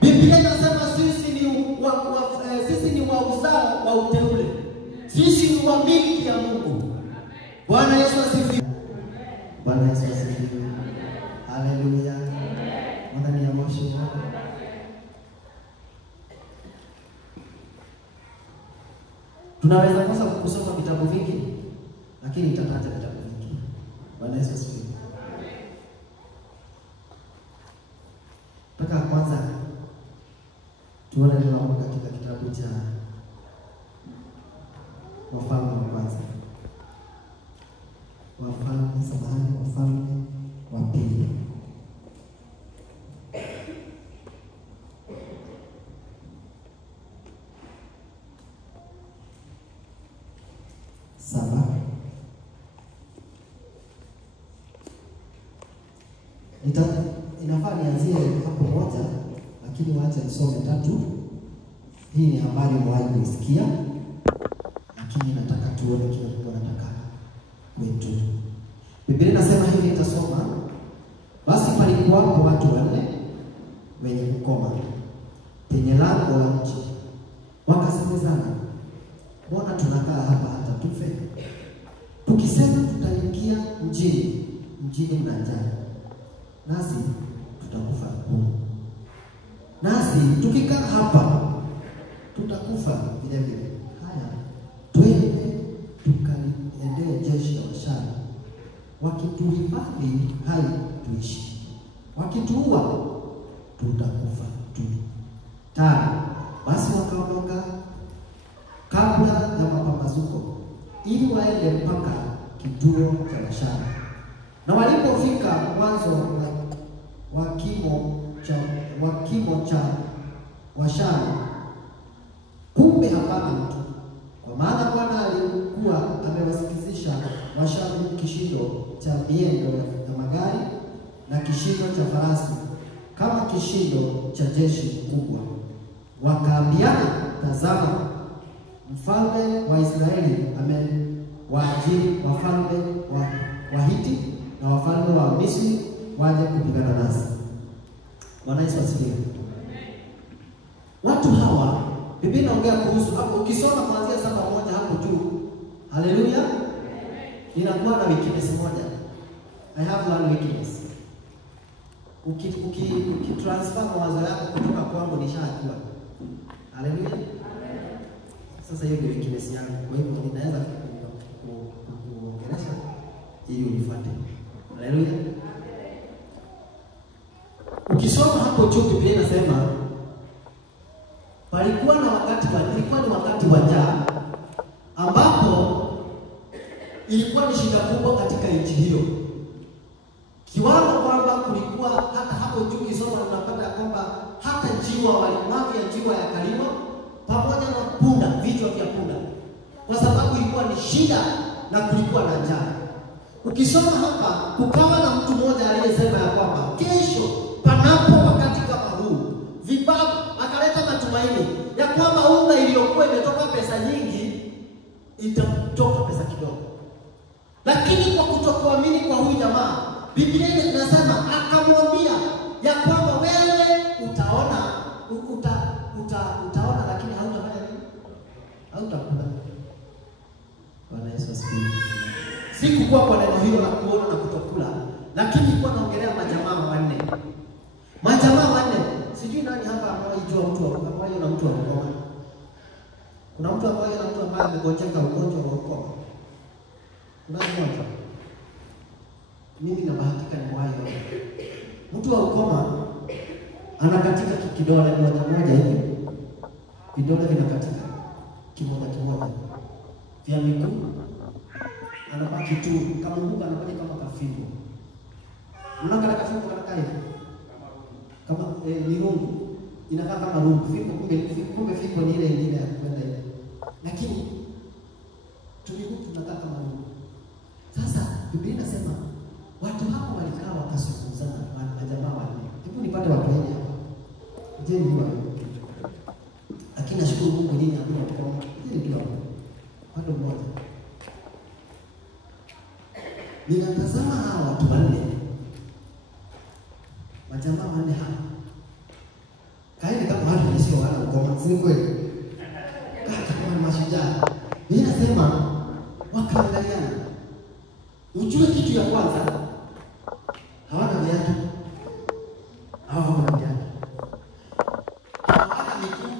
Biblia inasema sisi ni wa uzao wa uteule. Sisi ni wa milki ya Mungu. Bwana Yesu asifiwe. Bwana Yesu asifiwe. Haleluya. Ndani ya moshi. Tunaweza kosa kusoma vitabu vingi, lakini nitataja vitabu vingi. Bwana Yesu asifiwe. Mpaka kwanza tuone neno la Mungu katika kitabu cha Wafalme wa kwanza. Wafalme wa pili. Saba. Inafaa nianzie hapo moja, lakini waache nisome tatu. Hii ni habari mwaje kusikia, lakini nataka tuone kile Mungu anataka wetu. Biblia inasema hivi, nitasoma. Basi palikuwapo watu wanne wenye ukoma penye lango la mji. Wakasemezana, mbona tunakaa hapa hata tufe? Tukisema tutaingia mjini mna njaa, nasi tutakufa huko. Nasi tukikaa hapa tutakufa vile vile. Haya, twende tukaliendee jeshi la Washari. Wakituhifadhi hai tuishi, wakituua tutakufa tu. Tano. Basi wakaondoka kabla ya mapambazuko ili waende mpaka kituo cha Washari. Na walipofika mwanzo wa kimo cha Washari, kumbe hapana mtu, kwa maana Bwana alikuwa amewasikizisha Washari kishindo cha miendo ya magari na kishindo cha farasi, kama kishindo cha jeshi kubwa. Wakaambiana, tazama, mfalme wa Israeli amewaajiri wafalme wa Hiti na wafalme wa Misri waje kupigana nasi. Bwana Yesu asifiwe. Watu hawa Biblia inaongea kuhusu hapo, ukisoma kuanzia 7:1 hapo juu. Haleluya. Ninakuwa na weakness moja. I have one weakness. Transfer mawazo yako kutoka kwangu nishajua. Haleluya. Sasa hiyo ndio weakness yangu. Kwa hivyo ninaweza kuongelesha ili unifuate. Haleluya. Ukisoma hapo juu Biblia inasema palikuwa ni wakati wa njaa, ambapo ilikuwa ni shida kubwa katika nchi hiyo. Kiwango kwamba kulikuwa hata hapo juu kisoma unapata kwamba hata njiwa walimwavia njiwa ya kaliwa pamoja na punda, vichwa vya punda, kwa sababu ilikuwa ni shida na kulikuwa na njaa. Ukisoma hapa kukawa na mtu mmoja aliyesema ya kwamba kesho panapo wakati kama huu vibabu, akaleta matumaini ya kwamba unga iliyokuwa imetoka pesa nyingi itatoka pesa kidogo. Lakini kwa kutokuamini kwa huyu jamaa, Biblia inasema akamwambia ya kwamba wewe utaona lakini hautafanya nini? Hautakula. Bwana Yesu asifiwe. Sikukuwa kwa neno hilo la kuona na kutokula, lakini nilikuwa naongelea majamaa wanne. Majamaa wanne. Sijui nani hapa anayejua mtu ambaye na mtu wa ukoma. Kuna mtu ambaye na mtu ambaye amegonjeka ugonjwa wa ukoma. Kuna mmoja. Mimi na bahatika ni mwayo. Mtu wa ukoma anakatika kidole moja hivi. Vidole vinakatika kimoja vya miguu. Anabaki tu kama Mungu anabaki kama kafimbo. Unaona kafimbo kanakaa hivi. Kama ni rungu, inakaa kama rungu. Kumbe fimbo ni ile nyingine ya kwenda ile. Lakini tunakaa kama rungu. Sasa Biblia inasema watu hapo walikaa wakazungumzana na jamaa wanne. Hebu nipate watu wengi hapa. Je, ni wapi? Lakini nashukuru Mungu nini hakuna ukoma. Hili ndio watu mmoja. Ninatazama hawa watu wanne. Majamaa wanne hawa. si kweli? Kama mashujaa. Mimi nasema wakaangaliana. Ujue kitu ya kwanza, hawana viatu. Hawana viatu. Hawana miguu.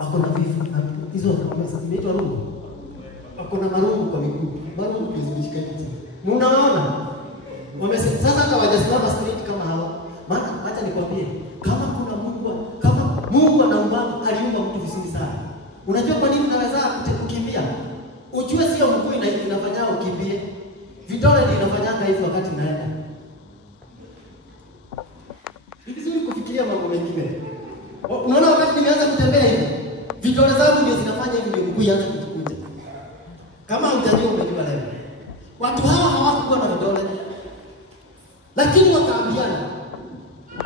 Wako na vifu. Hizo zinaitwa rungu. Wako na marungu kwa miguu. Marungu zimeshika hizi. Mnaona? Sasa hata wajasimama street kama hawa. Maana acha nikwambie, kama kuna Mungu anaumba, aliumba mtu vizuri sana. Unajua kwa nini unaweza kukimbia? Ujue sio mguu inafanya ukimbie. Vidole ndio inafanyanga hivi wakati unaenda. Ni vizuri kufikiria mambo mengine. Unaona wakati nimeanza kutembea hivi, vidole zangu ndio zinafanya hivi ndio mguu yangu kukuja. Kama hujajua umejua leo. Watu hawa hawakuwa na vidole. Lakini wakaambiana,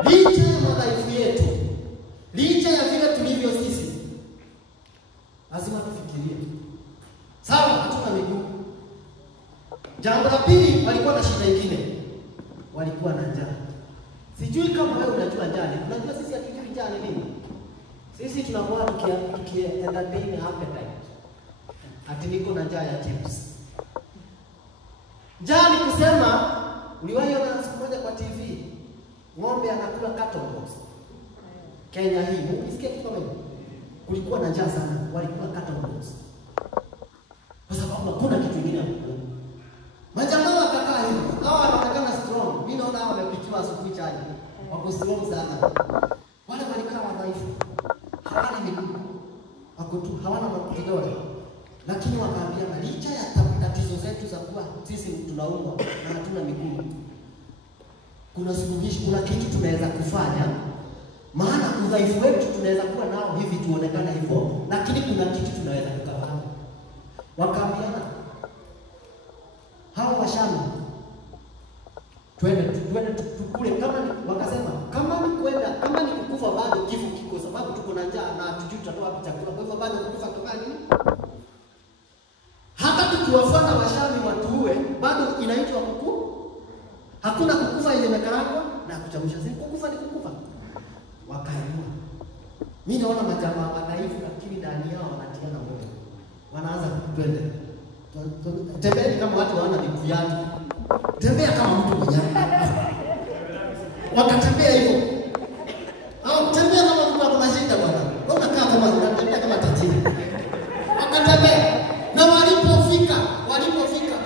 licha ya madhaifu yetu, licha ya vile tulivyo sisi, lazima tufikirie. Sawa, hatuna miguu. Jambo la pili, walikuwa na shida nyingine. Walikuwa na njaa. Sijui kama wewe unajua njaa ni. Unajua sisi hatujui njaa ni nini? Sisi tunakuwa entertain appetite. Ati niko na njaa ya chips. Njaa ni kusema, uliwahi ona siku moja kwa TV, ng'ombe anakula cattle box. Kenya hii, ukisikia kitu kama hicho, kulikuwa na njaa sana, walikula cattle box. Kwa sababu hakuna kitu kingine hapo. Majamaa wakakaa hivi, hawa wanaonekana strong. Mimi naona hawa wamepikiwa asubuhi chai. Wako strong sana. Wale walikaa wadhaifu. Hawana miguu. Wako tu hawana vidole. Lakini wakaambiana, licha ya tatizo zetu za kuwa sisi tunaumwa na hatuna miguu, kuna suluhisho, kuna kitu tunaweza kufanya. Maana udhaifu wetu tunaweza kuwa nao hivi tuonekana hivyo, lakini kuna kitu tunaweza kufanya. Wakaambiana, hawa Washami, twende tukule. Wakasema kama ni kukufa bado kifo kiko, sababu tuko na njaa na hatujui tutatoa wapi chakula. Kwa hivyo bado kukufa kama nini? Hata tukiwafuata Washami watuue, bado inaitwa kuku. Hakuna kukufa ile imekarangwa na kuchemsha. Si kukufa ni kukufa. Wakaamua. Mimi naona majamaa wadhaifu, lakini ndani yao wanatiana moyo. Wanaanza twende. Tembea kama watu hawana miguu yake. Tembea kama mtu mwenye. Wakatembea hivyo. Au tembea kama mtu ana shida bwana. Unakaa kama unatembea kama tajiri. Wakatembea. Na walipofika,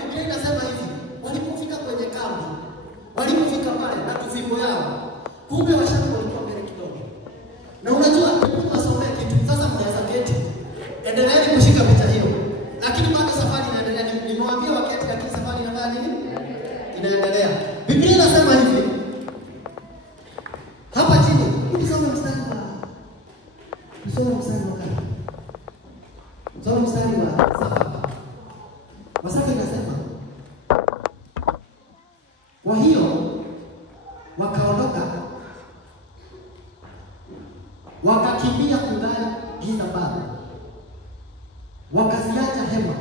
Biblia inasema hivi, walipofika kwenye kambi, walipofika pale na tufiko yao, kumbe Washami walikuwa mbele kidogo. Na unajua, tunasomea kitu, sasa mnaweza keti. Endeleeni kushika picha hiyo. Lakini bado safari inaendelea. Nimewambia waketi, lakini safari inafanya nini? Inaendelea. Biblia inasema hivi. Hapa chini, ukisoma mstari wa Wasaka inasema, kwa hiyo wakaondoka, wakakimbia kungali giza bado, wakaziacha hema.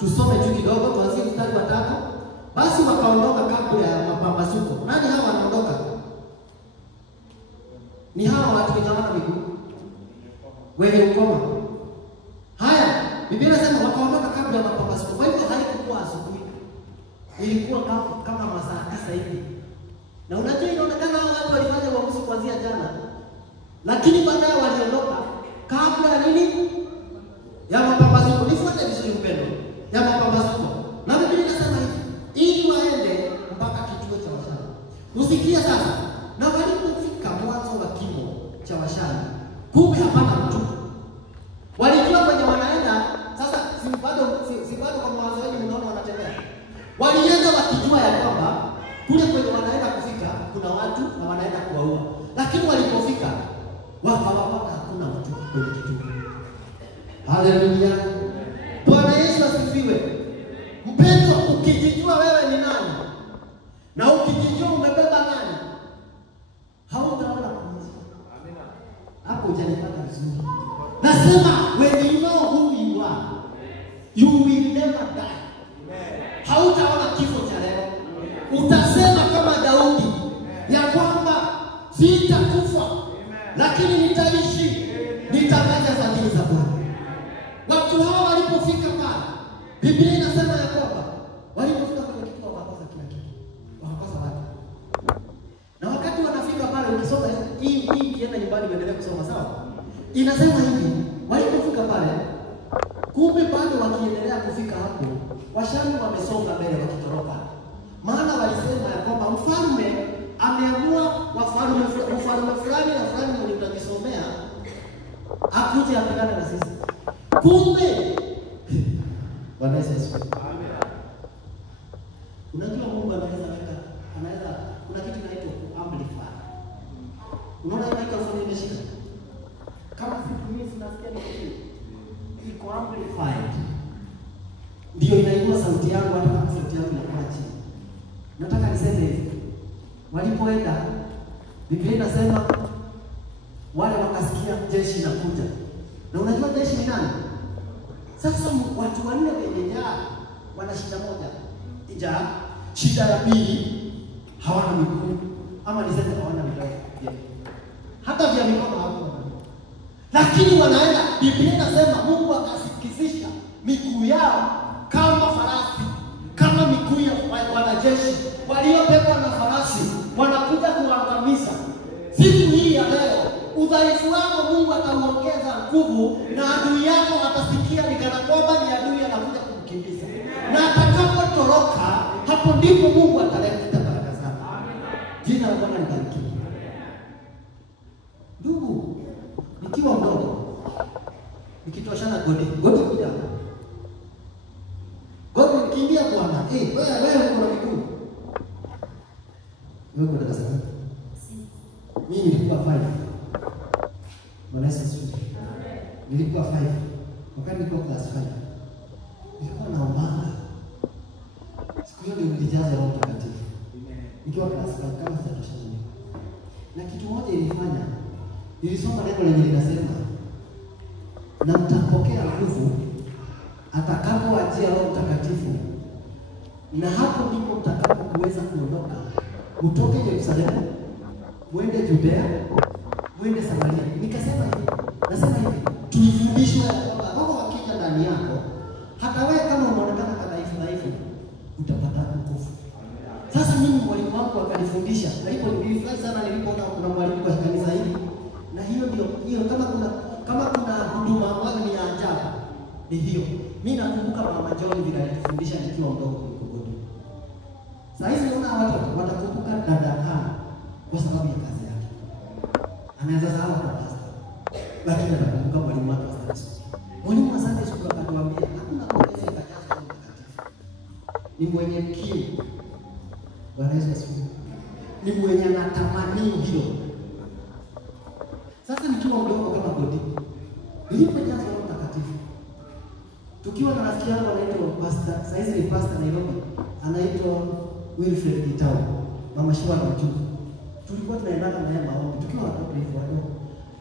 Tusome juu kidogo, tuanzie mstari wa 5. Basi wakaondoka kabla ya mapambazuko. Nani hawa wanaondoka? Ni hawa watu wenye hawana miguu, wenye ukoma. Haya, Biblia inasema wakaondoka kabla ya mapambazuko. Kwa hivyo haikuwa asubuhi. Ilikuwa kama masaa 9 hivi. Na unajua inaonekana hao watu walifanya uamuzi kuanzia jana. Lakini baadaye waliondoka kabla ya nini? Ya mapambazuko. Nifuate vizuri mpendo. Ya mapambazuko. Na Biblia inasema hivi, ili waende mpaka kituo cha Washami. Usikia sasa. Na walipofika mwanzo wa kimo cha Washami, kumbe hapana mtu. Walijua kwenye wanaenda, sasa si bado kwa mwanzo wengi mnaona wanatembea. Walienda wakijua ya kwamba kule kwenye wanaenda kufika kuna watu na wanaenda kuwaua. Lakini walipofika wakawapata hakuna mtu kwenye kituo. Haleluya. Bwana Yesu asifiwe. Mpendwa, ukijijua wewe ni nani na ukijijua umebeba nani, hautaona kumzika. Amina. Hapo hujanipata vizuri. Nasema when you know who you are, you will never die. Hautaona kifo cha leo. Utasema kama Daudi ya kwamba sitakufa lakini nitaishi, nitameza fadhili za Bwana. Watu hao walipofika pale, Biblia inasema ya kwamba walipofika kwenye kitu wakakosa kila kitu. Wakakosa watu. Na wakati wanafika pale, ukisoma hii kienda nyumbani uendelee kusoma sawa? Inasema hivi, walipofika pale, kumbe bado wakiendelea kufika hapo, Washami wamesonga mbele wakitoroka. Maana walisema ya kwamba mfalme ameamua wafalme fulani na fulani mwenye tutakisomea akuje apigane na sisi. Kumbe Bwana Yesu asifiwe. Amen. Unajua Mungu anaweza kuna kitu kinaitwa amplify. Unaona ile microphone imeshika? Kama siku tunasikia ni kitu iko amplified. Ndio inainua sauti yangu hata kama sauti yangu inakuwa chini. Nataka niseme hivi. Walipoenda Biblia inasema wale wakasikia jeshi linakuja. Na unajua jeshi ni nani? Sasa watu wanne wenye njaa wana shida moja. Njaa, shida ya pili hawana miguu ama niseme hawana miguu. Hata vya mikono hapo. Lakini wanaenda, Biblia inasema Mungu akasikizisha miguu yao kama farasi, kama miguu ya wanajeshi waliobebwa na farasi, wanakuja kuangamiza. Siku hii ya leo, udhaifu wako Mungu ataongeza nguvu na adui yako atasikia ni kana kwamba ni adui anakuja kumkimbiza. Na atakapotoroka, hapo ndipo Mungu ataleta baraka zake. Jina la Bwana libarikiwe. Ndugu, nikiwa mdogo, nikitoshana godi kuja. Godi kimbia Bwana. Wewe uko na miguu. Wewe uko na darasa gani? Mimi nilikuwa 5. Bwana Yesu asifiwe. Nilikuwa 5. Wakati nilikuwa class 5. Nilikuwa naomba. Siku hiyo nilijaza Roho Mtakatifu. Nikiwa class 5 kama sitatoshana. Na kitu moja ilifanya, nilisoma neno lenye linasema na mtapokea nguvu atakapoachia Roho Mtakatifu, na hapo ndipo mtakapokuweza kuondoka, mtoke Yerusalemu, mwende Judea, mwende Samaria. Nikasema hivi, nasema hivi, tulifundishwa kwamba Roho akija ndani yako, hata wewe kama unaonekana dhaifu, utapata nguvu. Sasa mimi mwalimu wangu akanifundisha, na hivyo nilifurahi sana nilipoona kuna mwalimu kwa kanisa hili. Na hiyo kama kuna huduma ambayo ni ya ajabu, ni hiyo. Mimi nakumbuka Mama John vile alifundisha nikiwa mdogo Mkogoni. Sasa hivi naona watu watakumbuka dada Hana kwa sababu ya kazi yake. Anaweza sahau kwa pastor, lakini anakumbuka mwalimu wake wa Sunday school. Mwalimu wa Sunday school akatuambia hakuna kuongeza kajaza Roho Mtakatifu. Ni mwenye kiu. Bwana Yesu asifiwe. Ni mwenye anatamani hilo. Sasa nikiwa mdogo kama Godi, nilipojaza Roho Mtakatifu, tukiwa na rafiki yangu anaitwa Pastor, saizi ni Pastor Nairobi, anaitwa Wilfred Gitau, Mama Shiwa na Mchungu. Tulikuwa tunaendana na yeye maombi, tukiwa watoto hivyo wadogo.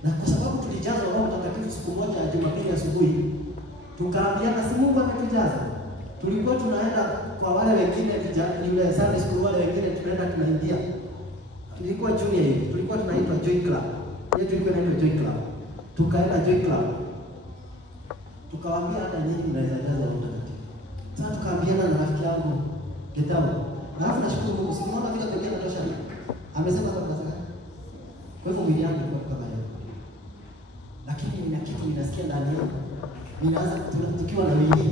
Na kwa sababu tulijaza Roho Mtakatifu siku moja ya Jumapili asubuhi, tukaambiana si Mungu ametujaza. Tulikuwa tunaenda kwa wale wengine yule Sunday school, wale wengine tunaenda tunaingia. Tulikuwa junior hivi, tulikuwa tunaitwa Joy Club. Yetu ilikuwa inaitwa Joy Club. Tukaenda Joy Club. Tukawaambia hata nyinyi mnaweza jaza Roho Mtakatifu. Sasa tukaambiana na rafiki yangu Gitau. Na hapo nashukuru Mungu, simuona vile pekee natosha. Amesema kwa sababu. Kwa hivyo mwili wangu ulikuwa kama hiyo. Lakini nina kitu ninasikia ndani yangu. Ninaanza tukiwa na wili,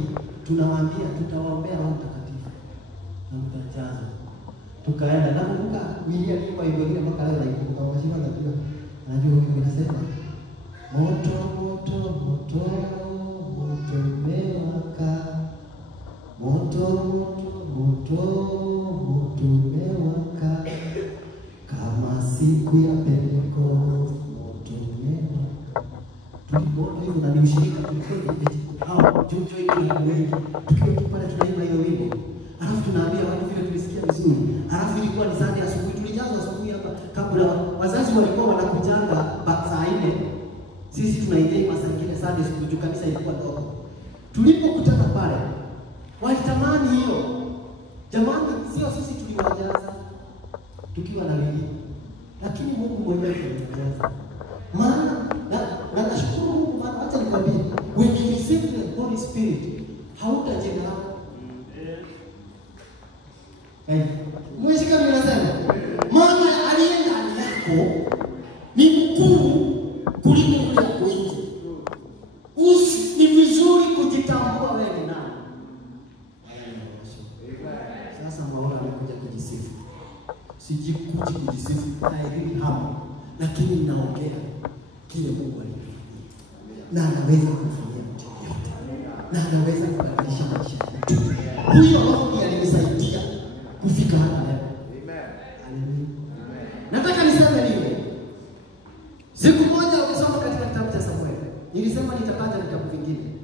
tunawaambia tutawaombea Roho Mtakatifu. Na mtajaza. Tukaenda na kumbuka wili alikuwa hivyo mpaka leo naikumbuka kwa shida za pia. Najua Mungu anasema moto moto moto moto umewaka, moto moto moto moto umewaka, kama siku ya Pentekoste moto umewaka. Tulipoona hivyo na nimshirika tulikuwa hao jojo wengi tukiwa pale tunaimba hiyo wimbo, alafu tunaambia watu vile tulisikia vizuri, alafu ilikuwa ni Sunday asubuhi, tulijaza asubuhi hapa kabla wazazi walikuwa wanakujanga saa 4, sisi tunaingia masaa nyingine Sunday school, kanisa ilikuwa ndogo. Tulipokutana pale walitamani hiyo. Jamani, sio sisi tuliwajaza tukiwa na wili, lakini Mungu mwenyewe alijaza. Sijikuji kujisifu na elimu hapo, lakini ninaongea kile Mungu alinifanyia. Na anaweza kufanyia mtu yote. Na anaweza kubadilisha maisha yetu. Huyo Roho ndiye alinisaidia kufika hapa leo. Amen. Nataka niseme nini? Siku moja ukisoma katika kitabu cha Samueli, nilisema nitataja vitabu vingine.